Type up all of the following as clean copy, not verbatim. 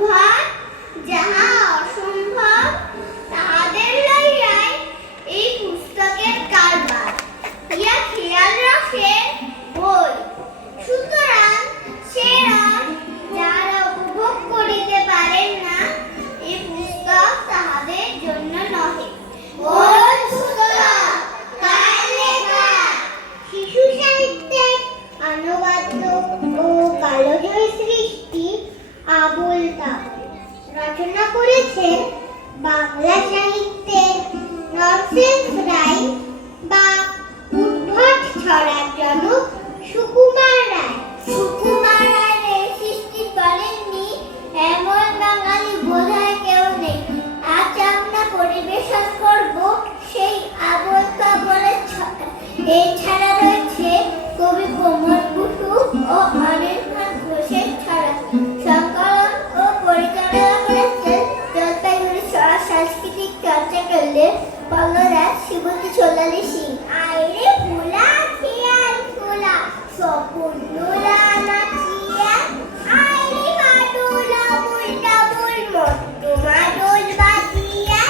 উদ্ভট যাহা অসম্ভব তাহাদের লইয়াই এই পুস্তকের কারবার। ইয়া খেয়াল রাখে বই, সুতরাং সেরম যারা উপভোগ করিতে পারেন না এই পুস্তক তাহাদের জন্য নহে। শিশু সাহিত্যের অনুবাদ্য ও কালজয়ী সৃষ্টি আবুল তাবুল রচনা করেছেন বাংলা সাহিত্যের নরসেন্স রায় বা উদ্ভট ছড়ার জনক সুকুমার রায়। সুকুমার রায় এই সৃষ্টি করেননি এমন বাঙালি বোধহয় কেউ নেই। আজ আমরা পরিবেশন করব সেই আবুল তাবুলের ছড়া। এছাড়া রয়েছে কবি কোমল বসু ও অনির্বাণ ঘোষের ছড়া। সংকলন ও পরিচালনা করেছেন জলপাইগুড়ি ছড়া সাংস্কৃতিক চর্চা কেন্দ্রের কর্ণধার শ্রীমতী সোনালী সিং। আইরে ফুলা খেয়াল ফুলা সপুন্নুলা নাচিয়া আইরে মাডুলা বুলটা বুল মট্টু মাডুল বাজিয়া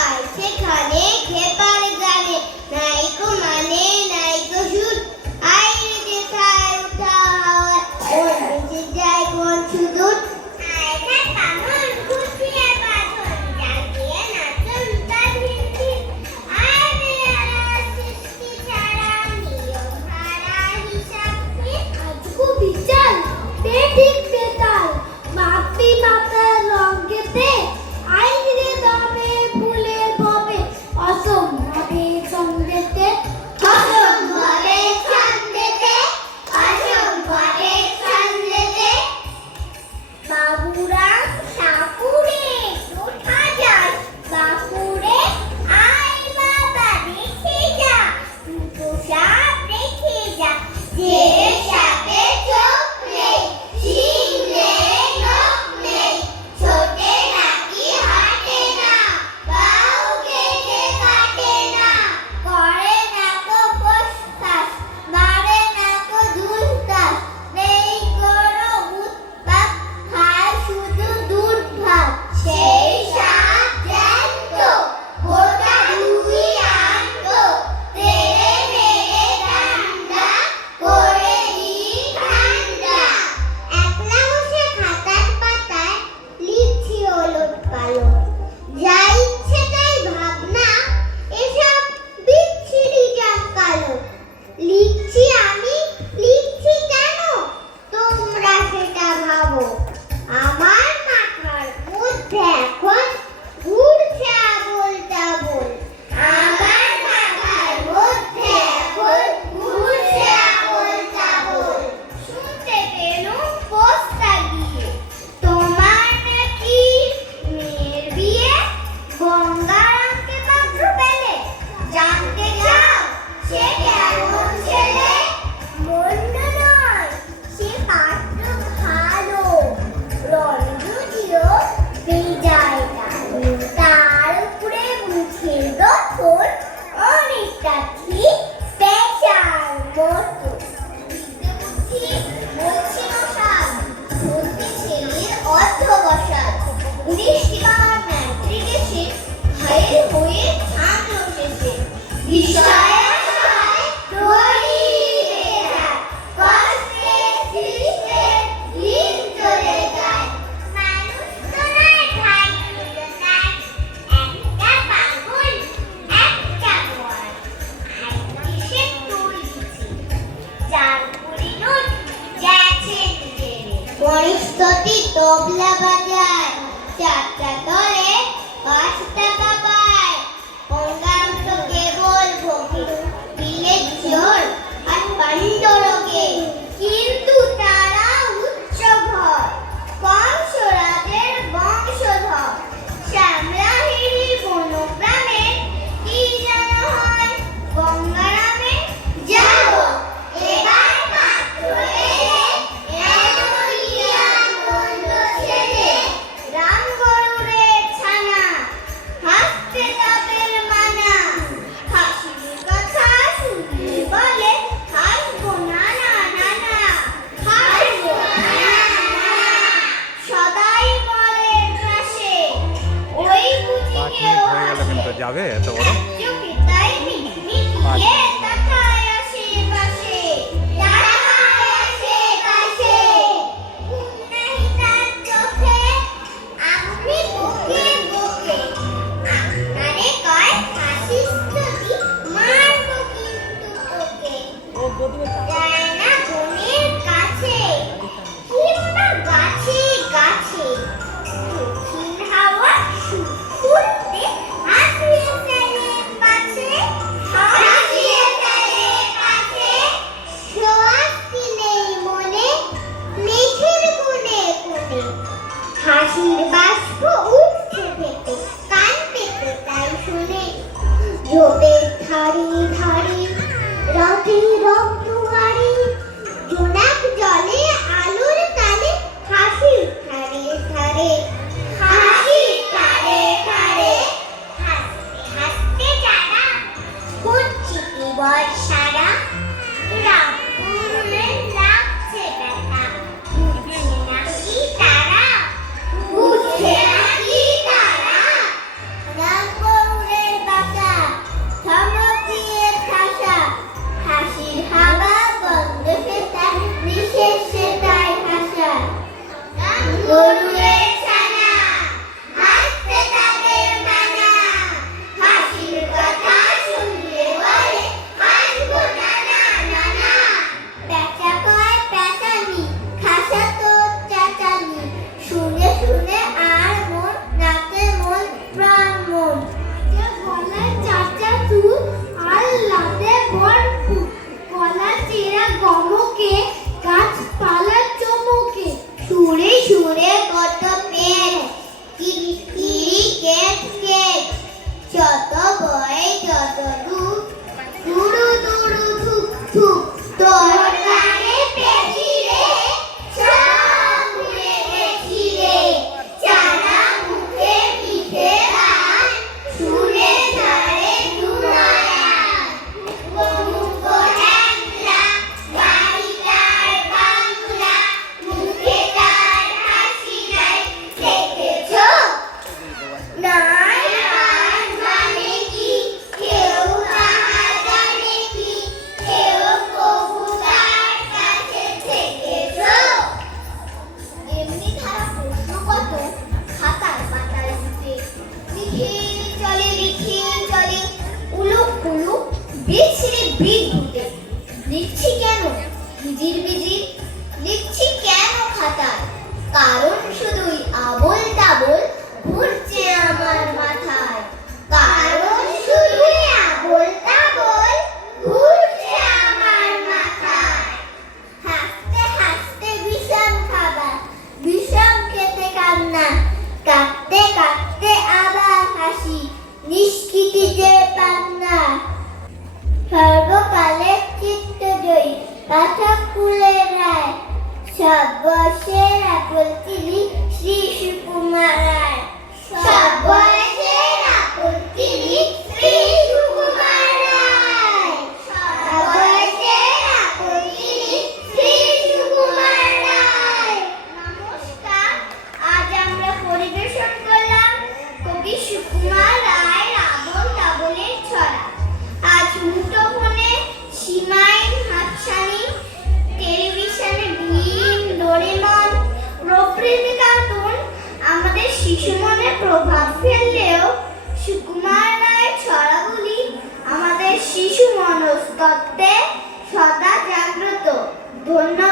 আই সেখানে খেপার গানে নাইকো মানে নাইকো সুর আইরে দেখায় উঠা হাওয়া ওর নিচে যায় কোন সুদূর আইরে কানুন খুশিয়ে বাঁধন জাগিয়ে নাচন তার ভিত্তি আইরে আরা সৃষ্টি ছাড়া নিয়ম হারা হিসাব আজকু বিচার বেঠিক বেতাল মাপি মাথার রঙেতে আইরে দমে ফুলে ববে অসম্ভবে ছন্দেতে অসম্ভবে ছন্দেতে অসম্ভবে ছন্দেতে বাবুরা সাপুরে ওঠা যায় বাপুরে আই বাবা দেখে যা দুটো সাপ দেখে যা যে সাপে চোখ নেই শিং নেই নখ নেই ছোটে নাকি হাঁটে না বাউ কেটে কাটে না করে না কো পোস্তাস মারে না কো ধুলতাস নেই কোনো উৎপাত খায় শুধু দুধ ভাত সেই সাপ জ্যান্ত গোটা রুই আনত তেরে মেরে ঠান্ডা করে দিই ঠান্ডা। একলা বসে খাতার পাতায় লিখছি ওলট পালট যা ইচ্ছে তাই ভাবনা এসব বিচ্ছিরি জমকালো। লিখছি আমি লিখছি কেন তোমরা সেটা ভাবো। আমার মাথার মধ্যে এখন ঘুরছে আবল তাবল। আমার মাথার মধ্যে এখন ঘুরছে আবল তাবল। শুনতে পেলুম পোস্তা গিয়ে তোমার নাকি মেয়ের বিয়ে। গঙ্গারামকে পাত্র পেলে জানতে চাও সে কেমন ছেলে। মন্দ নয় সে পাত্র ভালো রঞ্জুজিও বেজায় দারুণ। তার উপরে মুখের গঠন অনেকটা ঠিক পেঁচার মতো। বুদ্ধি বলছি মশাল সত্যি ছেলের অধ্যবসাল। 19টি বাবার ম্যাট্রিক এসে ভাইয়ের হয়ে থামল শেষে। বিষয় আশায় দড়িয়ে যায় কষ্টে সৃষ্টে দিন চলে যায়। মানুষ তো নয় ভাই দুটো নয় একটা পাগল একটা বর আইসে তুলছি যার পরিণত গেছে জেনে। পরিস্থিতি তবলা বাজায় চারটা দলে 5 টাকা পায়। গঙ্গারাম তো কেবল ভোগে বিলের জোর আর পাণ্ডরকে কিন্তু তারা উচ্চ ঘর কংসরাজের বংশধর। শ্যামলাহিরি বনগ্রামের কি যেন হয় গঙ্গারামের যাও এবার পাত্র এলে এমন জ্ঞান মন্দ ছেলে রাম গরুরের ছানা হাসতে যাবে এত বড়? হাসির বাষ্প উঠছে ফেটে কান পেতে তাই শুনে ঝোপের ধারে ধারে রথে রং দুয়ারে জোনাক জলে আলোর তালে হাসির ধারে ধারে হাসির ধারে ধারে হাসতে হাসতে যারা ঘুরছে কি বর্ষারা রামপুরে লাগছে ব্যথা বুঝছে নাকি তারা বুঝছে নাকি তারা রামপুরের বাসা ধমকিয়ে ঠাসা হাসির হাওয়া বন্ধ ফেতা নিঃশেষে তাই ভাষা গরুরের ছানা হাসতে তাদের মানা হাসির কথা শুনলে বলে হাসবো নানা নানা পেঁচা কয় পেঁচানি খাসা তো চেঁচানি শুনে শুনে আর মন নাচে মন প্রাণ মন গলায় চাচা চুল আর লাতে বড় ফুল গলা চেরা গমকে গাছপালা চমকে সুরে সুরে কত পেট কিরি কিরি কেট কেট যত বয়ে যত দুধ দুরু দুরু ধুক ধুক তোর গানে পেছি রে সব ভুলে গেছি রে চারা মুখে পিঠে আর সুরে ধারে দুনায়ান মুখো একলা বাড়িটার বাংলা মুখে তার হাসি নাই দেখেছো নাই আর মানে কি কেউ তাহা জানে কি কেউ কবু তার কাছে থেকেছো এমনি ধারা প্রশ্ন কত খাতার পাতায় দিতে লিখি চলে উলুক উলুক বিছড়ি বিদ্যুতে লিখছি কেন ভিজির ভিজির লিখছি কেন খাতায় কারণ শুধুই আবোল তাবোল ঘুরছে আমার মাথায় কারণ শুধুই আবোল তাবোল ঘুরছে আমার মাথায় হাসতে হাসতে বিষম খাবার বিষম খেতে কান্না কাঁদতে কাঁদতে আবার হাসি নিষ্কৃতি যে পান্না সর্বকালের চিত্তজয়ী পাঠক কুলের রায় সব বয়সের আপন তিনি শ্রী সুকুমার রায় সব বয়সের আপন তিনি শ্রী সুকুমার রায় সব বয়সের আপন তিনি শ্রী সুকুমার রায় নমস্কার আজ আমরা পরিবেশন করলাম কবি সুকুমার রায়ের আবোল তাবোলের ছড়া আজ মুঠোফোনে সীমাহীন হাতছানি টেলিভিশনে ভীম ডোরেমন প্রভৃতি কার্টুন আমাদের শিশু মনে প্রভাব ফেললেও সুকুমার রায়ের ছড়াগুলি আমাদের শিশু মনস্তত্ত্বে সদা জাগ্রত ধন্যবাদ।